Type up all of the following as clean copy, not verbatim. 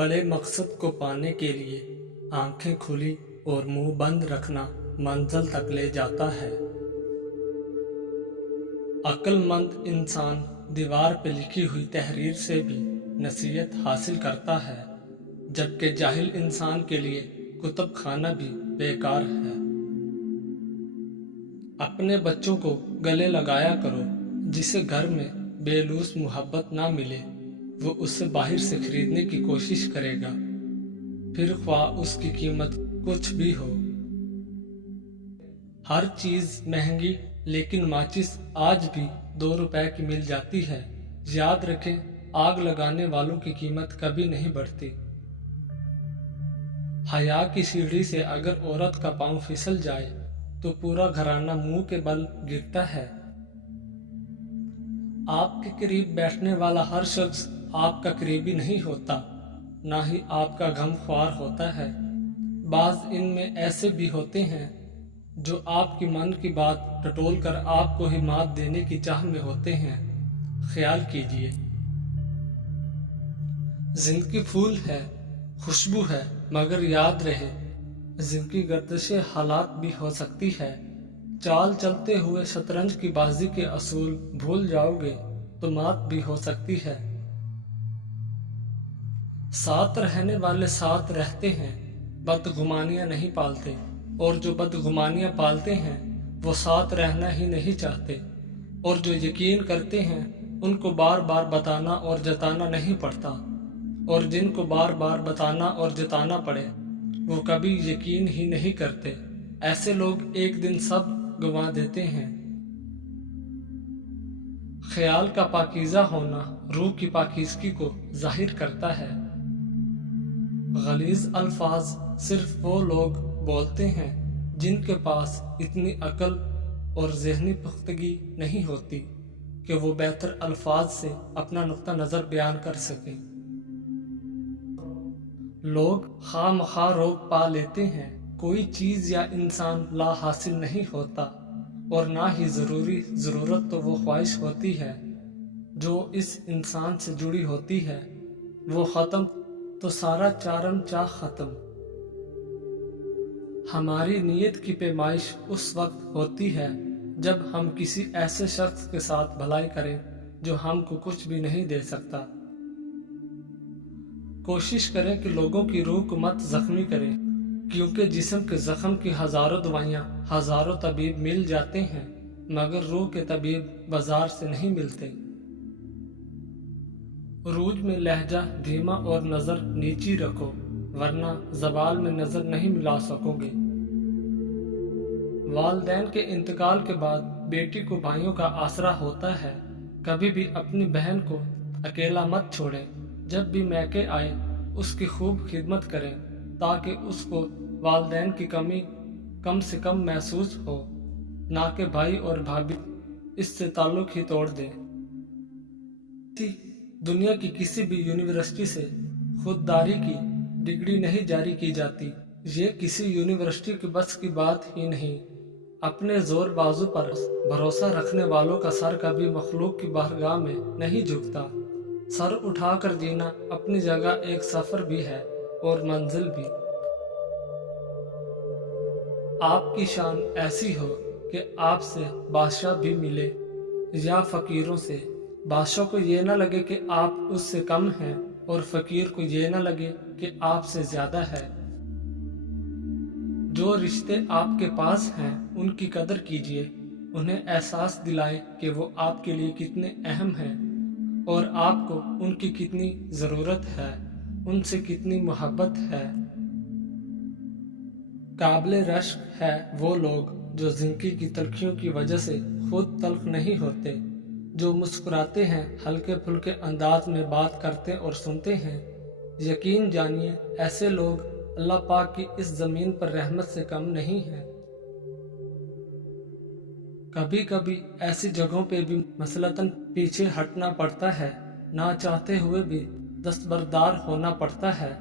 बड़े मकसद को पाने के लिए आंखें खुली और मुंह बंद रखना मंजिल तक ले जाता है। अक्लमंद इंसान दीवार पर लिखी हुई तहरीर से भी नसीहत हासिल करता है, जबकि जाहिल इंसान के लिए कुतुब खाना भी बेकार है। अपने बच्चों को गले लगाया करो, जिसे घर में बेलूस मोहब्बत ना मिले वो उससे बाहर से खरीदने की कोशिश करेगा, फिर ख्वाह उसकी कीमत कुछ भी हो। हर चीज महंगी, लेकिन माचिस आज भी 2 रुपए की मिल जाती है। याद रखें, आग लगाने वालों की कीमत कभी नहीं बढ़ती। हया की सीढ़ी से अगर औरत का पांव फिसल जाए तो पूरा घराना मुंह के बल गिरता है। आपके करीब बैठने वाला हर शख्स आपका करीबी नहीं होता, ना ही आपका गमख्वार होता है। बाज इनमें ऐसे भी होते हैं जो आपकी मन की बात टटोल कर आपको ही मात देने की चाह में होते हैं। ख्याल कीजिए, जिंदगी फूल है, खुशबू है, मगर याद रहे जिंदगी गर्दिश हालात भी हो सकती है। चाल चलते हुए शतरंज की बाजी के असूल भूल जाओगे तो मात भी हो सकती है। साथ रहने वाले साथ रहते हैं, बदगुमानियां नहीं पालते, और जो बदगुमानियां पालते हैं वो साथ रहना ही नहीं चाहते, और जो यकीन करते हैं उनको बार बार बताना और जताना नहीं पड़ता, और जिनको बार बार बताना और जताना पड़े वो कभी यकीन ही नहीं करते। ऐसे लोग एक दिन सब गंवा देते हैं। ख्याल का पाकीज़ा होना रूह की पाकीज़गी को जाहिर करता है। गलीज़ अल्फाज सिर्फ वो लोग बोलते हैं जिनके पास इतनी अकल और ज़हनी पुख्तगी नहीं होती कि वो बेहतर अल्फाज से अपना नुक्ता नज़र बयान कर सकें। लोग खामखा रोग पा लेते हैं। कोई चीज़ या इंसान ला हासिल नहीं होता, और ना ही ज़रूरत तो वो ख्वाहिश होती है जो इस इंसान से जुड़ी होती है। वो ख़त्म तो सारा चारम चाह ख़त्म। हमारी नीयत की पैमाइश उस वक्त होती है जब हम किसी ऐसे शख्स के साथ भलाई करें जो हमको कुछ भी नहीं दे सकता। कोशिश करें कि लोगों की रूह को मत जख्मी करें, क्योंकि जिस्म के जख्म की हजारों दवाइयाँ हजारों तबीब मिल जाते हैं, मगर रूह के तबीब बाजार से नहीं मिलते। रूज में लहजा धीमा और नजर नीची रखो, वरना जवाल में नजर नहीं मिला सकोगे। वालिदैन के इंतकाल के बाद बेटी को भाइयों का आसरा होता है। कभी भी अपनी बहन को अकेला मत छोड़ें। जब भी मैके आए उसकी खूब खिदमत करें, ताकि उसको वालिदैन की कमी कम से कम महसूस हो, ना कि भाई और भाभी इससे ताल्लुक ही तोड़ दें। दुनिया की किसी भी यूनिवर्सिटी से खुददारी की डिग्री नहीं जारी की जाती। ये किसी यूनिवर्सिटी की बस की बात ही नहीं। अपने जोर बाजू पर भरोसा रखने वालों का सर कभी मखलूक की बारगाह में नहीं झुकता। सर उठाकर जीना अपनी जगह एक सफर भी है और मंजिल भी। आपकी शान ऐसी हो कि आपसे बादशाह भी मिले, या फकीरों से। बादशाह को ये न लगे कि आप उससे कम हैं, और फकीर को ये न लगे कि आपसे ज्यादा है। जो रिश्ते आपके पास हैं उनकी कदर कीजिए। उन्हें एहसास दिलाएं कि वो आपके लिए कितने अहम हैं, और आपको उनकी कितनी ज़रूरत है, उनसे कितनी मोहब्बत है। काबिल रश्क है वो लोग जो जिंदगी की तलखियों की वजह से खुद तल्ख नहीं होते, जो मुस्कुराते हैं, हल्के फुल्के अंदाज में बात करते और सुनते हैं। यकीन जानिए, ऐसे लोग अल्लाह पाक की इस ज़मीन पर रहमत से कम नहीं हैं। कभी कभी ऐसी जगहों पे भी मसलतन पीछे हटना पड़ता है, ना चाहते हुए भी दस्तबरदार होना पड़ता है,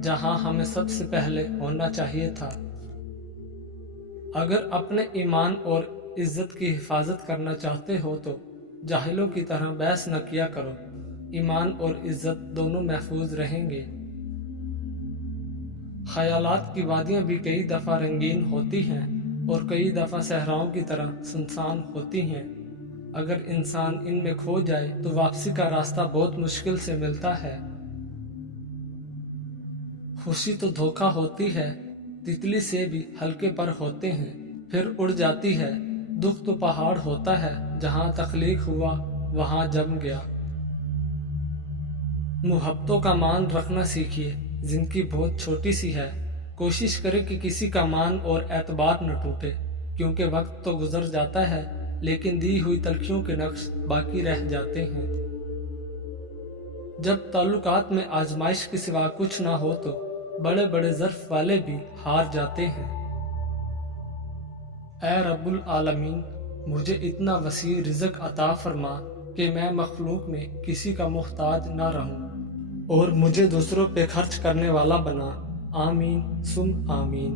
जहां हमें सबसे पहले होना चाहिए था। अगर अपने ईमान और इज्जत की हिफाजत करना चाहते हो तो जाहिलों की तरह बहस न किया करो। ईमान और इज्जत दोनों महफूज रहेंगे। خیالات کی وادیاں بھی کئی دفعہ رنگین ہوتی ہیں اور کئی دفعہ صحراؤں کی طرح سنسان ہوتی ہیں۔ اگر انسان ان میں کھو جائے تو واپسی کا راستہ بہت مشکل سے ملتا ہے۔ خوشی تو دھوکہ ہوتی ہے، تتلی سے بھی ہلکے پر ہوتے ہیں، پھر اڑ جاتی ہے۔ دکھ تو پہاڑ ہوتا ہے، جہاں تخلیق ہوا وہاں جم گیا۔ محبتوں کا مان رکھنا سیکھیے، زندگی بہت چھوٹی سی ہے۔ کوشش کرے کہ کسی کا مان اور اعتبار نہ ٹوٹے، کیونکہ وقت تو گزر جاتا ہے لیکن دی ہوئی تلخیوں کے نقش باقی رہ جاتے ہیں۔ جب تعلقات میں آزمائش کے سوا کچھ نہ ہو تو بڑے بڑے ظرف والے بھی ہار جاتے ہیں۔ اے رب العالمین، مجھے اتنا وسیع رزق عطا فرما کہ میں مخلوق میں کسی کا محتاج نہ رہوں، اور مجھے دوسروں پہ خرچ کرنے والا بنا۔ آمین ثم آمین۔